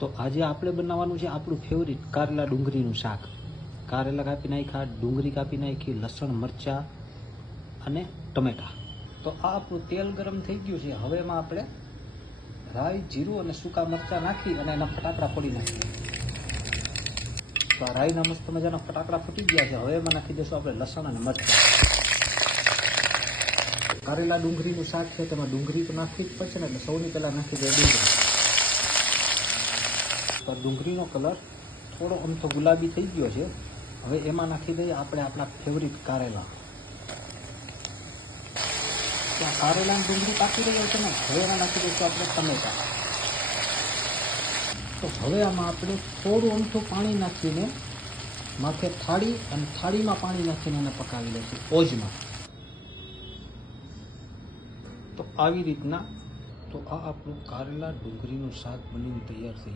તો આજે આપણે બનાવવાનું છે આપણું ફેવરિટ કારેલા ડુંગળીનું શાક. કારેલા કાપી નાખ્યા, ડુંગળી કાપી નાખી, લસણ, મરચાં અને ટમેટા. તો આ આપણું તેલ ગરમ થઈ ગયું છે. હવે એમાં આપણે રાઈ, જીરું અને સૂકા મરચાં નાખી અને એના ફટાકડા ફોડી નાખીએ. તો આ રાઈના મસ્ત મજાના ફટાકડા ફૂટી ગયા છે. હવે એમાં નાખી દઈશું આપણે લસણ અને મરચાં. કારેલા ડુંગળીનું શાક છે, તેમાં ડુંગળી તો નાખવી જ પડશે ને, એટલે સૌથી પહેલાં નાખી દઈએ ડુંગળી. તો ડુંગળીનો કલર થોડો અમથો ગુલાબી થઈ ગયો છે. હવે એમાં નાખી દઈએ આપણે આપણા ફેવરિટ કારેલા. ત્યાં કારેલા ડુંગળી પાકી રહ્યો છે ને, હવે એમાં નાખી દઈશું આપણે ટમેટા. તો હવે આમાં આપણે થોડું અમથું પાણી નાખીને માથે થાળી અને થાળીમાં પાણી નાખીને એને પકાવી લઈશું ઓજમાં. તો આવી રીતના તો આ આપણું કારેલા ડુંગળીનું શાક બનીને તૈયાર થઈ ગયું.